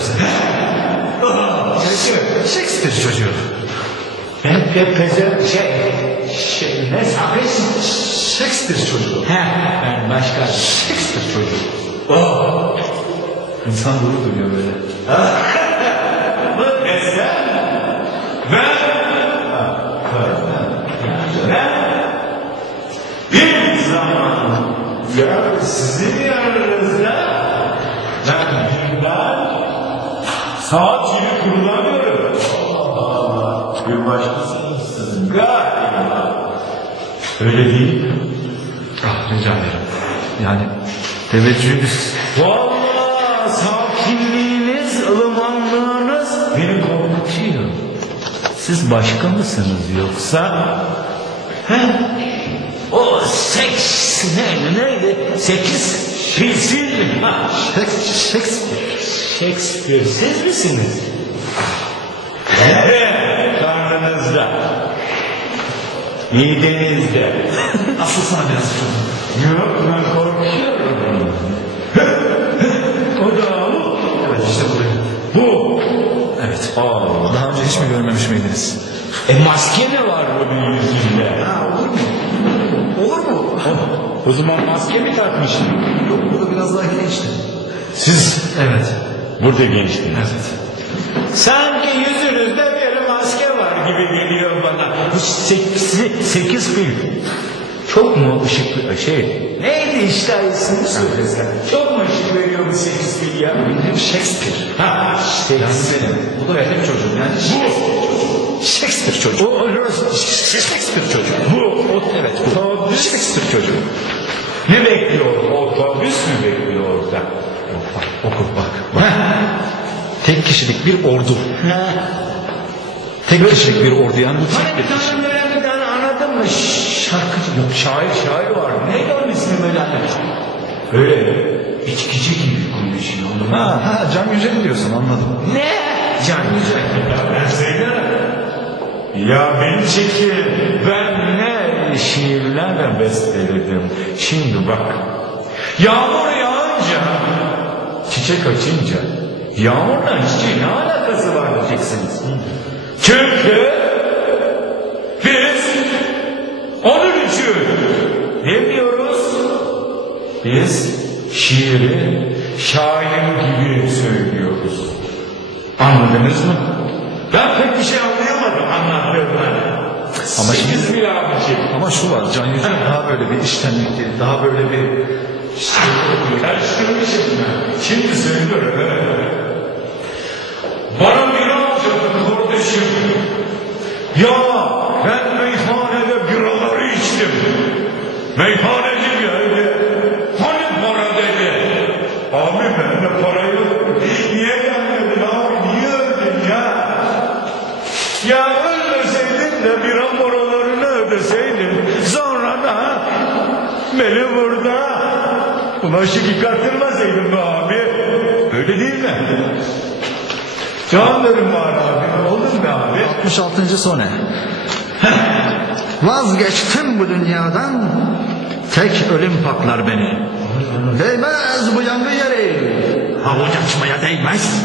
kadar güzel. Shakespeare çocuğu. Ben pe peze şey, şey ne sakız? Shakespeare çocuğu. He, ben başka. Shakespeare çocuğu. İnsan gurur duyuyor böyle. Bu eser. Saat gibi kullanıyorum. Allah bir başkasınız sizin galiba. Öyle değil mi? Ah rica ederim. Yani teveccühünüz Vallahi sakinliğiniz, ılımanlığınız beni korkutuyor. Siz başka mısınız yoksa? He? O seks ne, neydi? Sekiz Ha, Shakespeare. Shakespeare siz misiniz? Evet, karnınızda. Midenizde. Asıl sana biraz. Yok ben korkuyorum. o da o. Evet işte bu. Bu. Evet. Aa, Daha önce hiç mi görmemiş miydiniz? e maske mi var bunun yüzünde? O zaman maske mi takmışsın? Yok bu da biraz daha gençti. Siz Evet. burada gençtiniz. Evet. Sanki yüzünüzde bir maske var gibi geliyor bana. Sekiz, sekiz film. Çok mu ışıklı şey? Neydi işte ismini söylesen. Çok mu ışık veriyor bu sekiz film ya? Benim Shakespeare. Ha, Yani Shakespeare. benim. Bu da benim çocuğum. Yani Bu. Shakespeare çocuğu. O, Shakespeare çocuğu. bu. O, Evet bu. Otobüs. Shakespeare çocuğu. Ne bekliyor? Otobüs mü bekliyor orada? Yok bak oku bak. Tek kişilik bir ordu. Tek kişilik bir ordu yani bu tek Hani bir kişi. böyle bir tane anladın mı? Şarkıcı yok şair şair var. Neydi onun ismi böyle? Öyle içkici gibi konuşuyor. Ha, ha Can Yücel'i diyorsun anladım. Ne? Can Yücel. Ben söyleyeyim. Ya beni çekil. Ben ne şiirler besteledim. Şimdi bak. Yağmur yağınca, çiçek açınca, yağmurla çiçeğin ne alakası var diyeceksiniz. Çünkü biz onun için ne diyoruz? Biz şiiri şair gibi söylüyoruz. Anladınız mı? Ben pek bir şey anlattığımdan. Ama şimdi- bir. Ama şu var Can Yücel daha böyle bir iştenlikli, daha böyle bir Karıştırmışım ben. Şimdi söylüyorum. evet. Bana bir alacaktı kardeşim. Ya ben meyhanede biraları içtim. Meyhaneci geldi. Hani para dedi. Abi bende para yok. Niye gelmedin abi? Niye öldün ya? Ya ölmeseydin de bira paralarını ödeseydin. Sonra da beni burada bulaşık yıkattırmasaydın be abi. Öyle değil mi? Can verin bari abi. Olur be abi? 66. sone. Vazgeçtim bu dünyadan, tek ölüm patlar beni. Değmez bu yangın yeri, havuç açmaya değmez.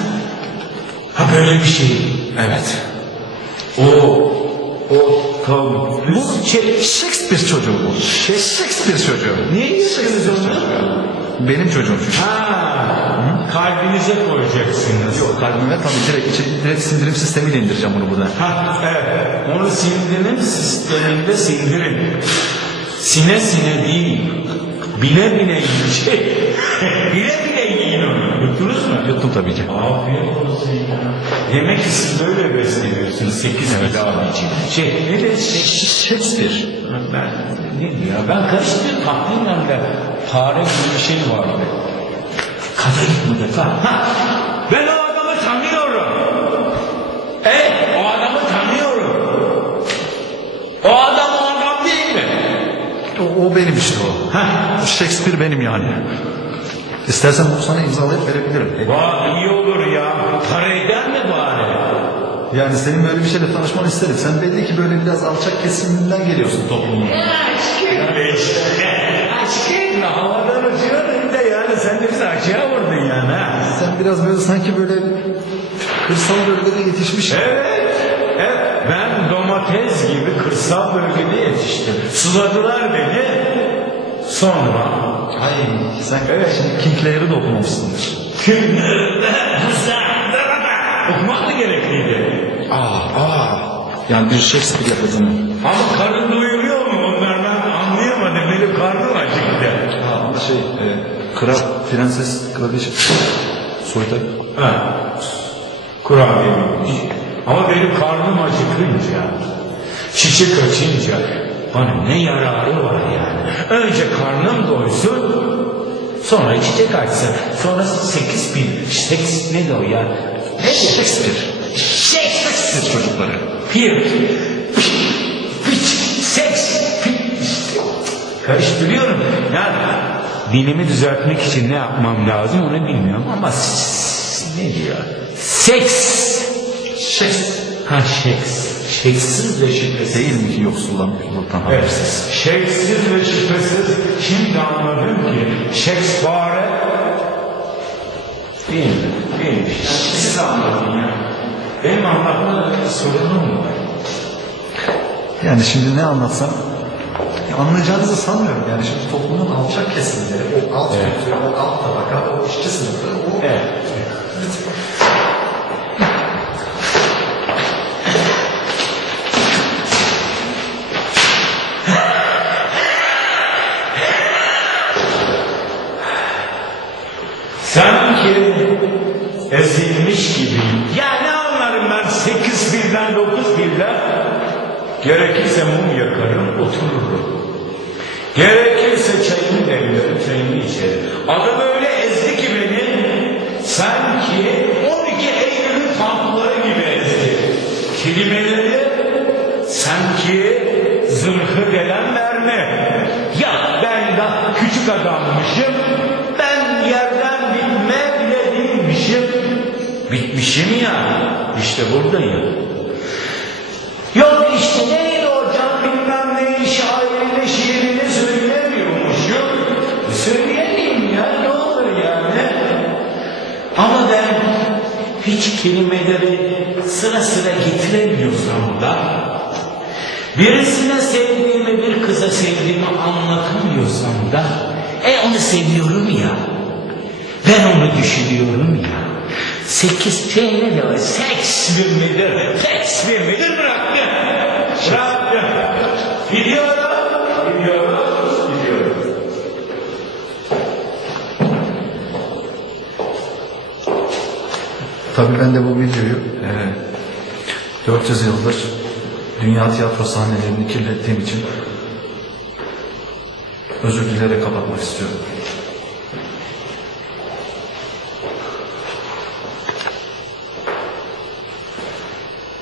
Ha böyle bir şey. Evet. O o Bu şey, Shakespeare çocuğu bu. Shakespeare çocuğu. Niye yiyorsunuz onu? Benim çocuğum çünkü. Ha, kalbinize koyacaksınız. Yok kalbime tabii direkt, içi- direkt sindirim sistemiyle indireceğim bunu buradan. Ha, evet. Onu sindirim sisteminde sindirin. Sine sine değil. Bine bine yiyecek. bine Yuttum tabii ki. Afiyet olsun ya. Demek ki siz böyle besleniyorsunuz. Sekiz evet. için. Şey, ne de Shakespeare. ben ne ya ben karıştırdım tahminen de fare gibi bir şey vardı. Kadın mı defa? Ha, ben o adamı tanıyorum. Evet o adamı tanıyorum. O adam o adam değil mi? O, o benim işte o. Ha, Shakespeare benim yani. İstersen bunu sana imzalayıp verebilirim. vay iyi olur ya. Para eder mi bari? Yani senin böyle bir şeyle tanışmanı isterim. Sen belli ki böyle biraz alçak kesiminden geliyorsun toplumun. Aşkım be işte. Aşkım havadan uçuyor bir de yani sen de bizi açığa vurdun yani. biraz böyle sanki böyle kırsal bölgede yetişmiş. Evet, evet. Ben domates gibi kırsal bölgede yetiştim. Suladılar beni. Sonra Ay sen Evet. şimdi King'leri de okumamışsındır. kim? Güzel. Okumak mı gerekliydi? Aa, aa. Yani bir Shakespeare yapacağım. Ama karın doyuruyor mu? Onlar ben anlayamadım. Benim karnım acıktı. Ha, ama şey, e, kral, prenses, kraliçe, soytak. Ha. Kurabiyeymiş. Ama benim karnım acıkınca, çiçek açınca bana ne yararı var yani. Önce karnım doysun, sonra çiçek açsın. Sonra sekiz bin, seks ne de o ya? Ne Shakespeare. Shakespeare. Çocukları. Pir. Piç. Seks. Karıştırıyorum. Yani dilimi düzeltmek için ne yapmam lazım onu bilmiyorum ama ne diyor? Seks. Shakespeare. Ha şeks. Şeksiz ve şüphesiz. Değil mi ki yoksuldan, yokluktan Evet. habersiz? Şeksiz ve şüphesiz şimdi anladım ki Shakespeare değil mi? Değilmiş. Siz anladın ya. Benim anlatma sorunum mu? Yani şimdi ne anlatsam ya anlayacağınızı sanmıyorum. Yani şimdi toplumun alçak kesimleri, o alt Evet. kültürü, o alt tabaka, o işçi sınıfı, o Evet. Sanki ezilmiş gibi. Ya ne anlarım ben sekiz birden dokuz birden. Gerekirse mum yakarım otururum. Gerekirse çayımı demlerim çayımı içerim. Adı böyle ezdi ki beni sanki 12 Eylül'ün tankları gibi ezdi. Kelimeleri sanki zırhı gelen mermi. Ya ben daha küçük adammışım. Bitmişim ya. İşte buradayım. Yok işte neydi hocam bilmem neyin şairine şiirini söyleyemiyormuşum. Söyleyemeyeyim ya ne olur yani. Ama ben hiç kelimeleri sıra sıra getiremiyorsam da birisine sevdiğimi bir kıza sevdiğimi anlatamıyorsam da e onu seviyorum ya. Ben onu düşünüyorum ya. Sekiz şeyle de var. Seks bir midir? Seks bir midir? Bıraktım. Bıraktım. Gidiyorum. Gidiyorum. Gidiyorum. Tabii ben de bu videoyu e, 400 yıldır dünya tiyatro sahnelerini kirlettiğim için özür dileyerek kapatmak istiyorum.